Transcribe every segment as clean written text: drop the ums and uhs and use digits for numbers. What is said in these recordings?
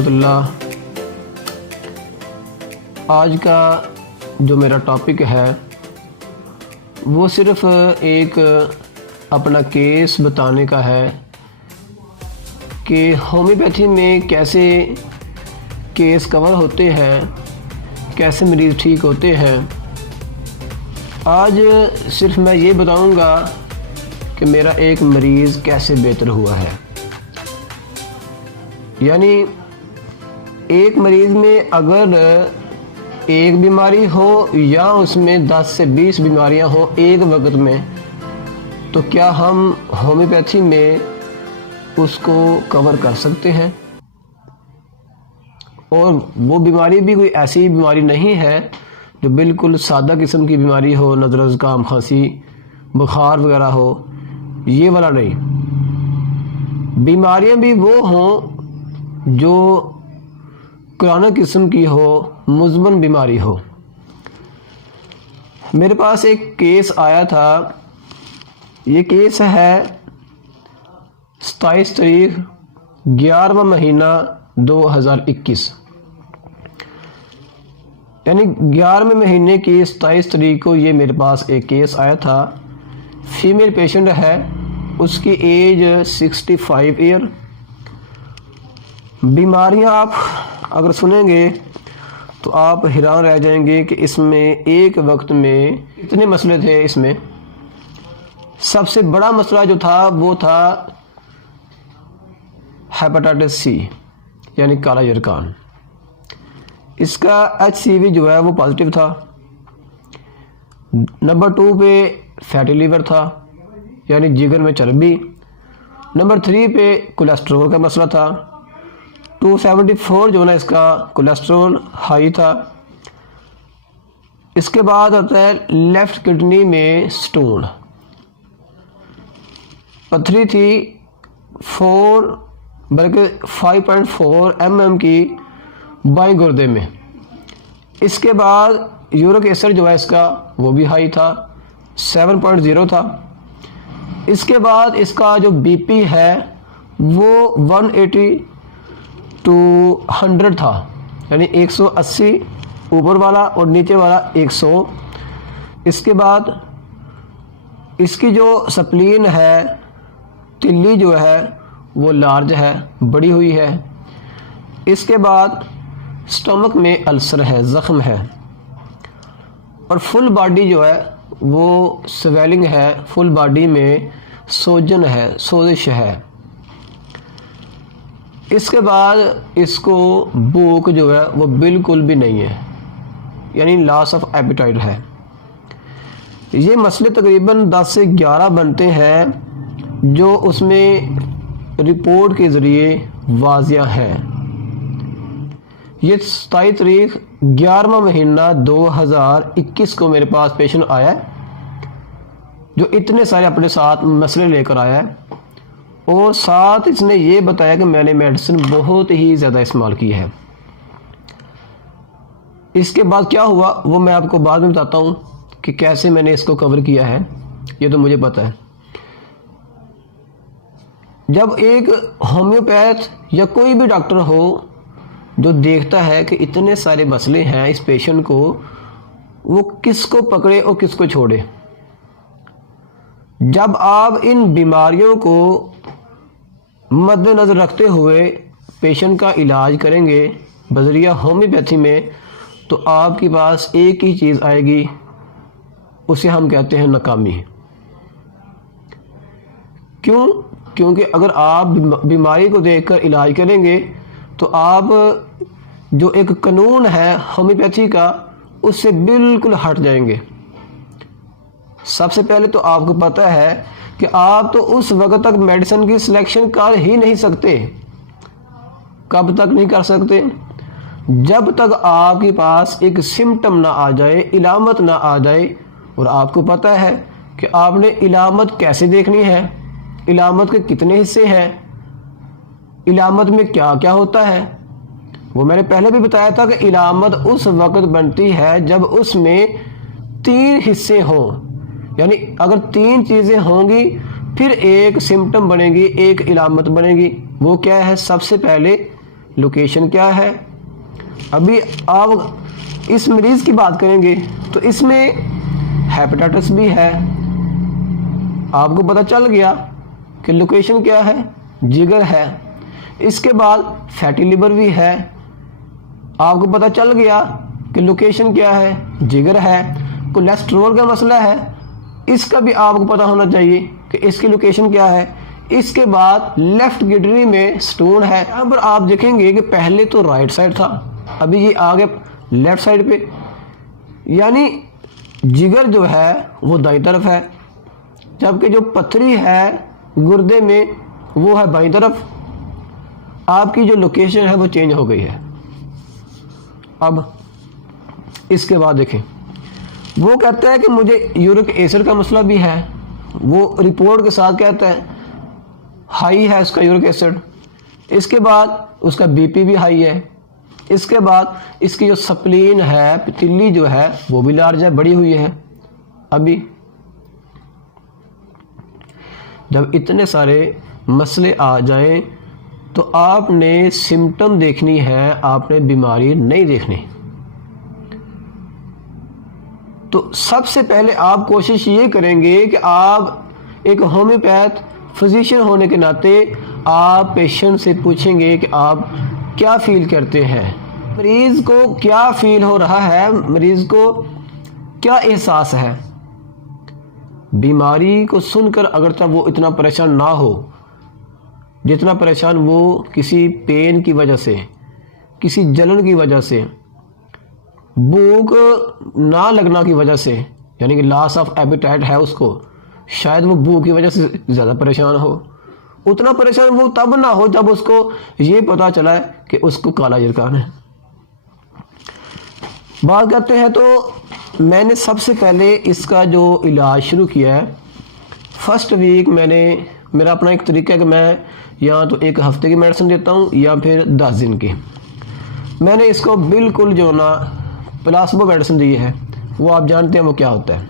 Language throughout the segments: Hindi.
रहमतुल्लाह। आज का जो मेरा टॉपिक है वो सिर्फ़ एक अपना केस बताने का है कि होम्योपैथी में कैसे केस कवर होते हैं, कैसे मरीज़ ठीक होते हैं। आज सिर्फ मैं ये बताऊंगा कि मेरा एक मरीज़ कैसे बेहतर हुआ है। यानी एक मरीज़ में अगर एक बीमारी हो या उसमें 10 से 20 बीमारियां हो एक वक्त में, तो क्या हम होम्योपैथी में उसको कवर कर सकते हैं। और वो बीमारी भी कोई ऐसी बीमारी नहीं है जो बिल्कुल सादा किस्म की बीमारी हो, नज़र ज़ुकाम, खांसी, बुखार वगैरह हो, ये वाला नहीं। बीमारियां भी वो हों जो क्रॉनिक किस्म की हो, मुज़मन बीमारी हो। मेरे पास एक केस आया था। ये केस है 27 तारीख 11वां महीना 2021, यानी 11वें महीने की 27 तारीख को ये मेरे पास एक केस आया था। फीमेल पेशेंट है, उसकी एज 65 ईयर। बीमारियां आप अगर सुनेंगे तो आप हैरान रह जाएंगे कि इसमें एक वक्त में इतने मसले थे। इसमें सबसे बड़ा मसला जो था वो था हेपेटाइटिस सी, यानी काला यरकान। इसका HCV जो है वो पॉजिटिव था। नंबर 2 पे फैटी लीवर था, यानी जिगर में चर्बी। नंबर 3 पे कोलेस्ट्रॉल का मसला था। 274 जो ना इसका कोलेस्ट्रॉल हाई था। इसके बाद आता है लेफ्ट किडनी में स्टोन, पथरी थी 5.4 mm की बाएं गुर्दे में। इसके बाद यूरिक एसिड जो है इसका वो भी हाई था, 7.0 था। इसके बाद इसका जो BP है वो 180 to 100 था, यानी 180 ऊपर वाला और नीचे वाला 100। इसके बाद इसकी जो स्प्लीन है, तिल्ली जो है वो लार्ज है, बड़ी हुई है। इसके बाद स्टमक में अल्सर है, ज़ख्म है। और फुल बॉडी जो है वो स्वेलिंग है, फुल बॉडी में सोजन है, सोजिश है। इसके बाद इसको भूख जो है वो बिल्कुल भी नहीं है, यानी लॉस ऑफ एपेटाइट है। ये मसले तकरीबन 10 से 11 बनते हैं जो उसमें रिपोर्ट के ज़रिए वाज़िया हैं। ये 27 तारीख 11वां महीना 2021 को मेरे पास पेशेंट आया है जो इतने सारे अपने साथ मसले लेकर आया है। और साथ इसने ये बताया कि मैंने मेडिसिन बहुत ही ज़्यादा इस्तेमाल की है। इसके बाद क्या हुआ वो मैं आपको बाद में बताता हूँ कि कैसे मैंने इसको कवर किया है, ये तो मुझे पता है। जब एक होम्योपैथ या कोई भी डॉक्टर हो जो देखता है कि इतने सारे मसले हैं इस पेशेंट को, वो किसको पकड़े और किसको छोड़े। जब आप इन बीमारियों को मद्देनज़र रखते हुए पेशेंट का इलाज करेंगे बज़रिया होम्योपैथी में, तो आपके पास एक ही चीज़ आएगी, उसे हम कहते हैं नाकामी। क्यों? क्योंकि अगर आप बीमारी को देखकर इलाज करेंगे तो आप जो एक कानून है होम्योपैथी का उससे बिल्कुल हट जाएंगे। सबसे पहले तो आपको पता है कि आप तो उस वक्त तक मेडिसिन की सिलेक्शन कर ही नहीं सकते। कब तक नहीं कर सकते? जब तक आपके पास एक सिम्टम ना आ जाए, इलामत ना आ जाए। और आपको पता है कि आपने इलामत कैसे देखनी है, इलामत के कितने हिस्से हैं, इलामत में क्या क्या होता है। वो मैंने पहले भी बताया था कि इलामत उस वक्त बनती है जब उसमें 3 हिस्से हों, यानी अगर 3 चीज़ें होंगी फिर एक सिम्टम बनेगी, एक इलामत बनेगी। वो क्या है? सबसे पहले लोकेशन क्या है। अभी आप इस मरीज़ की बात करेंगे तो इसमें हेपेटाइटिस भी है, आपको पता चल गया कि लोकेशन क्या है, जिगर है। इसके बाद फैटी लिवर भी है, आपको पता चल गया कि लोकेशन क्या है, जिगर है। कोलेस्ट्रॉल का मसला है, इसका भी आपको पता होना चाहिए कि इसकी लोकेशन क्या है। इसके बाद लेफ्ट किडनी में स्टोन है। यहाँ पर आप देखेंगे कि पहले तो राइट साइड था, अभी ये आ गया लेफ्ट साइड पे, यानी जिगर जो है वो दाईं तरफ है, जबकि जो पथरी है गुर्दे में वो है बाईं तरफ। आपकी जो लोकेशन है वो चेंज हो गई है। अब इसके बाद देखें, वो कहता है कि मुझे यूरिक एसिड का मसला भी है, वो रिपोर्ट के साथ कहता है हाई है उसका यूरिक एसिड। इसके बाद उसका बीपी भी हाई है। इसके बाद इसकी जो स्प्लीन है, पतीली जो है वो भी लार्ज है, बड़ी हुई है। अभी जब इतने सारे मसले आ जाएं तो आपने सिम्टम देखनी है, आपने बीमारी नहीं देखनी। तो सबसे पहले आप कोशिश ये करेंगे कि आप एक होम्योपैथ फिजिशियन होने के नाते आप पेशेंट से पूछेंगे कि आप क्या फील करते हैं, मरीज़ को क्या फील हो रहा है, मरीज़ को क्या एहसास है। बीमारी को सुनकर अगर तक वो इतना परेशान ना हो जितना परेशान वो किसी पेन की वजह से, किसी जलन की वजह से, भूख ना लगना की वजह से, यानी कि लॉस ऑफ एपेटाइट है उसको, शायद वो भूख की वजह से ज़्यादा परेशान हो। उतना परेशान वो तब ना हो जब उसको ये पता चला है कि उसको काला जिरकान है। बात करते हैं तो मैंने सबसे पहले इसका जो इलाज शुरू किया है, फर्स्ट वीक मेरा अपना एक तरीका है कि मैं या तो एक हफ्ते की मेडिसिन देता हूँ या फिर 10 दिन की। मैंने इसको बिल्कुल जो ना प्लास्बो मेडिसिन दी है, वो आप जानते हैं वो क्या होता है।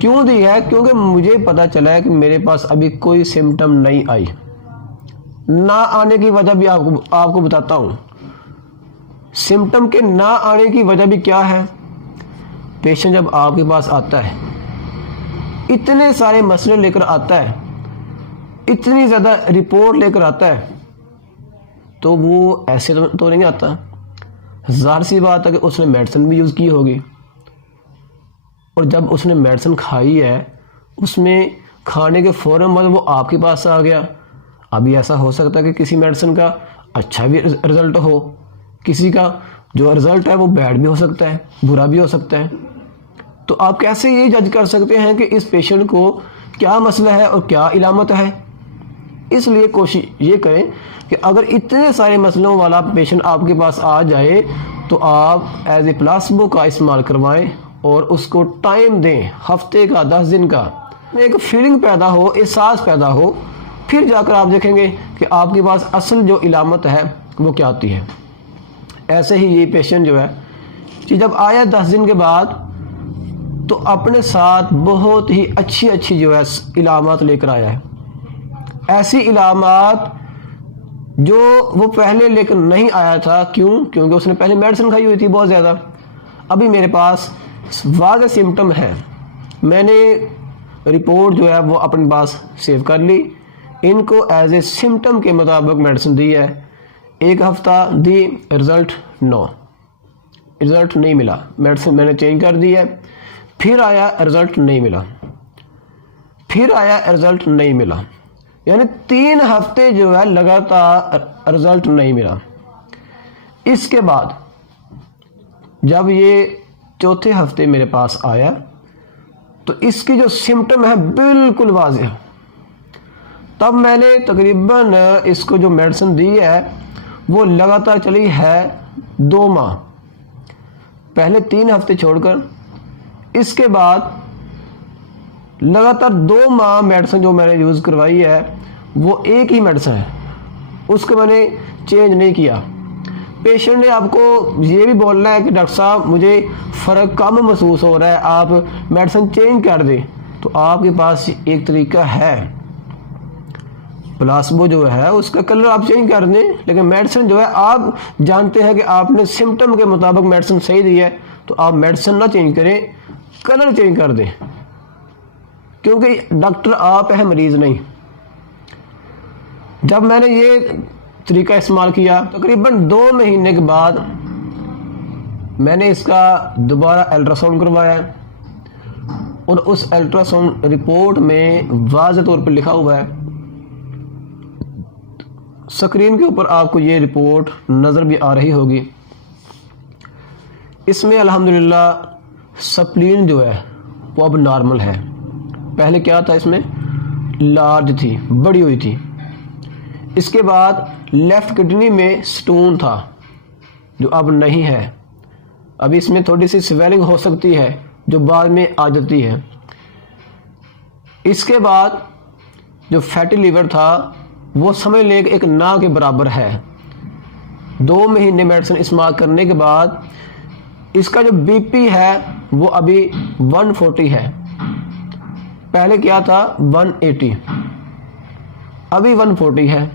क्यों दी है? क्योंकि मुझे पता चला है कि मेरे पास अभी कोई सिम्टम नहीं आई। ना आने की वजह भी आपको बताता हूँ। सिम्टम के ना आने की वजह भी क्या है? पेशेंट जब आपके पास आता है, इतने सारे मसले लेकर आता है, इतनी ज़्यादा रिपोर्ट लेकर आता है, तो वो ऐसे तो नहीं आता। ज़ाहिर सी बात है कि उसने मेडिसिन भी यूज़ की होगी, और जब उसने मेडिसिन खाई है, उसमें खाने के फ़ौरन बाद वो आपके पास आ गया। अभी ऐसा हो सकता है कि किसी मेडिसिन का अच्छा भी रिज़ल्ट हो, किसी का जो रिज़ल्ट है वो बैड भी हो सकता है, बुरा भी हो सकता है। तो आप कैसे ये जज कर सकते हैं कि इस पेशेंट को क्या मसला है और क्या इलामत है? इसलिए कोशिश ये करें कि अगर इतने सारे मसलों वाला पेशेंट आपके पास आ जाए तो आप एज ए प्लास्बो का इस्तेमाल करवाएं और उसको टाइम दें, हफ्ते का, 10 दिन का, एक फीलिंग पैदा हो, एहसास पैदा हो, फिर जाकर आप देखेंगे कि आपके पास असल जो इलामत है वो क्या आती है। ऐसे ही ये पेशेंट जो है कि जब आया 10 दिन के बाद तो अपने साथ बहुत ही अच्छी जो है इलामत लेकर आया है। ऐसी इलामत जो वो पहले लेकर नहीं आया था। क्यों? क्योंकि उसने पहले मेडिसिन खाई हुई थी बहुत ज़्यादा। अभी मेरे पास वाज़ेह सिम्टम है, मैंने रिपोर्ट जो है वो अपने पास सेव कर ली, इनको एज ए सिम्टम के मुताबिक मेडिसिन दी है। 1 हफ्ता दी, रिज़ल्ट रिज़ल्ट नहीं मिला, मेडिसिन मैंने चेंज कर दी है। फिर आया, रिज़ल्ट नहीं मिला, फिर आया, रिज़ल्ट नहीं मिला, यानी 3 हफ्ते जो है लगातार रिज़ल्ट नहीं मिला। इसके बाद जब ये चौथे हफ्ते मेरे पास आया तो इसकी जो सिम्टम है बिल्कुल वाज़ेह। तब मैंने तकरीबन इसको जो मेडिसिन दी है वो लगातार चली है 2 माह, पहले 3 हफ्ते छोड़कर। इसके बाद लगातार 2 माह मेडिसिन जो मैंने यूज़ करवाई है वो एक ही मेडिसिन है, उसको मैंने चेंज नहीं किया। पेशेंट ने आपको ये भी बोलना है कि डॉक्टर साहब मुझे फ़र्क कम महसूस हो रहा है, आप मेडिसिन चेंज कर दें, तो आपके पास एक तरीका है, प्लास्बो जो है उसका कलर आप चेंज कर दें, लेकिन मेडिसिन जो है आप जानते हैं कि आपने सिम्टम के मुताबिक मेडिसिन सही दी है, तो आप मेडिसिन ना चेंज करें, कलर चेंज कर दें, क्योंकि डॉक्टर आप है, मरीज़ नहीं। जब मैंने ये तरीका इस्तेमाल किया तकरीबन 2 महीने के बाद मैंने इसका दोबारा अल्ट्रासाउंड करवाया, और उस अल्ट्रासाउंड रिपोर्ट में वाज़ेह तौर पर लिखा हुआ है, स्क्रीन के ऊपर आपको ये रिपोर्ट नज़र भी आ रही होगी। इसमें अल्हम्दुलिल्लाह स्प्लीन जो है वो अब नॉर्मल है। पहले क्या था, इसमें लार्ज थी, बड़ी हुई थी। इसके बाद लेफ़्ट किडनी में स्टोन था जो अब नहीं है। अभी इसमें थोड़ी सी स्वेलिंग हो सकती है जो बाद में आ जाती है। इसके बाद जो फैटी लीवर था वो समझ लें एक ना के बराबर है। 2 महीने मेडिसिन इस्तेमाल करने के बाद इसका जो बीपी है वो अभी 140 है, पहले क्या था 180, अभी 140 है।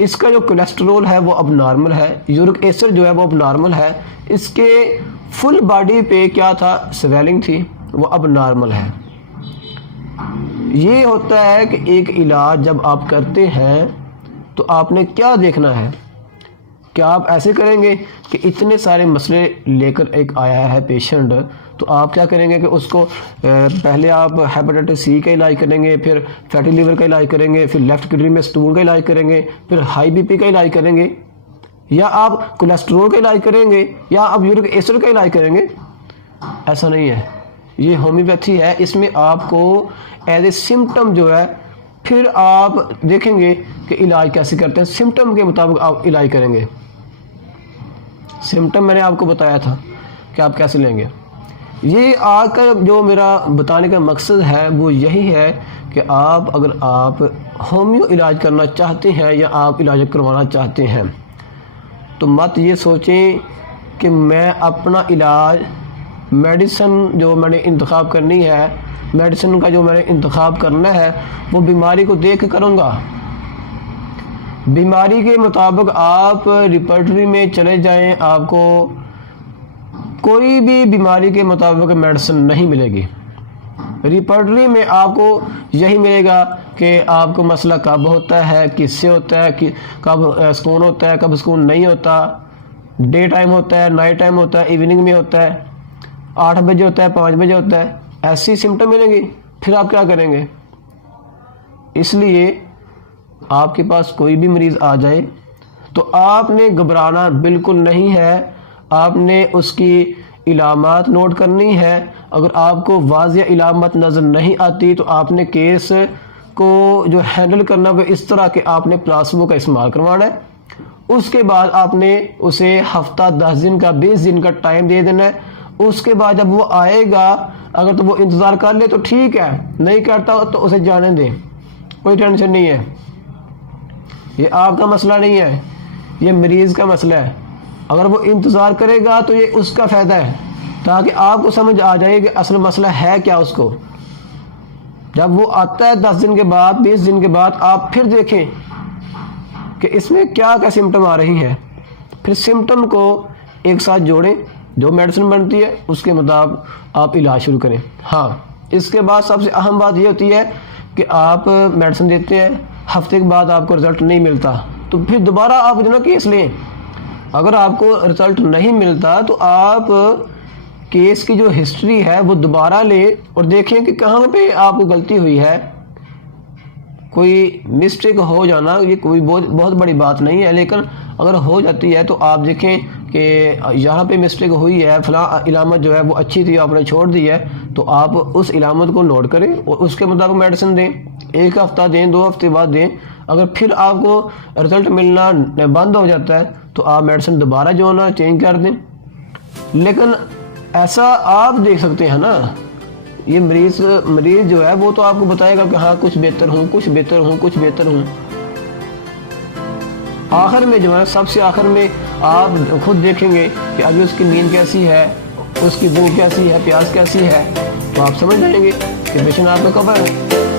इसका जो कोलेस्ट्रोल है वो अब नॉर्मल है, यूरिक एसिड जो है वो अब नॉर्मल है। इसके फुल बॉडी पे क्या था, स्वेलिंग थी, वो अब नॉर्मल है। ये होता है कि एक इलाज जब आप करते हैं तो आपने क्या देखना है, क्या आप ऐसे करेंगे कि इतने सारे मसले लेकर एक आया है पेशेंट, तो आप क्या करेंगे कि उसको पहले आप हेपेटाइटिस सी का इलाज करेंगे, फिर फैटी लीवर का इलाज करेंगे, फिर लेफ़्ट किडनी में स्टोन का इलाज करेंगे, फिर हाई बीपी का इलाज करेंगे, या आप कोलेस्ट्रोल का इलाज करेंगे, या आप यूरिक एसिड का इलाज करेंगे। ऐसा नहीं है, ये होम्योपैथी है। इसमें आपको एज ए सिम्टम जो है फिर आप देखेंगे कि इलाज कैसे करते हैं, सिम्टम के मुताबिक आप इलाज करेंगे। सिम्टम मैंने आपको बताया था कि आप कैसे लेंगे। ये आकर जो मेरा बताने का मकसद है वो यही है कि अगर आप होम्यो इलाज करना चाहते हैं या आप इलाज करवाना चाहते हैं तो मत ये सोचें कि मैं अपना इलाज मेडिसिन जो मैंने इंतखाब करनी है, मेडिसिन का जो मैंने इंतखाब करना है वो बीमारी को देख के करूँगा। बीमारी के मुताबिक आप रिपर्टरी में चले जाएं, आपको कोई भी बीमारी के मुताबिक मेडिसिन नहीं मिलेगी। रिपर्टरी में आपको यही मिलेगा कि आपको मसला कब होता है, किससे होता है, कि कब सुकून होता है, कब सुकून नहीं होता, डे टाइम होता है, नाइट टाइम होता है, इवनिंग में होता है, 8 बजे होता है, 5 बजे होता है, ऐसी सिम्टम मिलेंगी। फिर आप क्या करेंगे? इसलिए आपके पास कोई भी मरीज़ आ जाए तो आपने घबराना बिल्कुल नहीं है, आपने उसकी इलामात नोट करनी है। अगर आपको वाज़ेह इलामत नज़र नहीं आती तो आपने केस को जो हैंडल करना वो इस तरह के आपने प्लास्बो का इस्तेमाल करवाना है। उसके बाद आपने उसे हफ्ता 10 दिन का 20 दिन का टाइम दे देना है। उसके बाद जब वो आएगा, अगर तो वो इंतज़ार कर ले तो ठीक है, नहीं करता तो उसे जाने दें, कोई टेंशन नहीं है। ये आपका मसला नहीं है, ये मरीज़ का मसला है। अगर वो इंतज़ार करेगा तो ये उसका फ़ायदा है, ताकि आपको समझ आ जाए कि असल मसला है क्या उसको। जब वो आता है 10 दिन के बाद, 20 दिन के बाद, आप फिर देखें कि इसमें क्या क्या सिम्टम आ रही हैं, फिर सिम्टम को एक साथ जोड़ें, जो मेडिसिन बनती है उसके मुताबिक आप इलाज शुरू करें। हाँ, इसके बाद सबसे अहम बात ये होती है कि आप मेडिसिन देते हैं, हफ्ते के बाद आपको रिज़ल्ट नहीं मिलता तो फिर दोबारा आप जो ना केस लें। अगर आपको रिज़ल्ट नहीं मिलता तो आप केस की जो हिस्ट्री है वो दोबारा लें और देखें कि कहाँ पे आपको गलती हुई है। कोई मिस्टेक हो जाना ये कोई बहुत बड़ी बात नहीं है, लेकिन अगर हो जाती है तो आप देखें कि यहाँ पे मिस्टेक हुई है, फलां इलामत जो है वो अच्छी थी आपने छोड़ दी है, तो आप उस इलामत को नोट करें और उसके मुताबिक मेडिसिन दें। 1 हफ्ता दें, 2 हफ्ते बाद दें। अगर फिर आपको रिज़ल्ट मिलना बंद हो जाता है तो आप मेडिसिन दोबारा जो है ना चेंज कर दें। लेकिन ऐसा आप देख सकते हैं ना, ये मरीज़ जो है वो तो आपको बताएगा कि हाँ कुछ बेहतर हूँ, कुछ बेहतर हूँ, कुछ बेहतर हूँ। आखिर में जो है, सबसे आखिर में आप खुद देखेंगे कि अभी उसकी नींद कैसी है, उसकी भूख कैसी है, प्यास कैसी है, तो आप समझ जाएंगे कि पेशेंट आपका कवर है।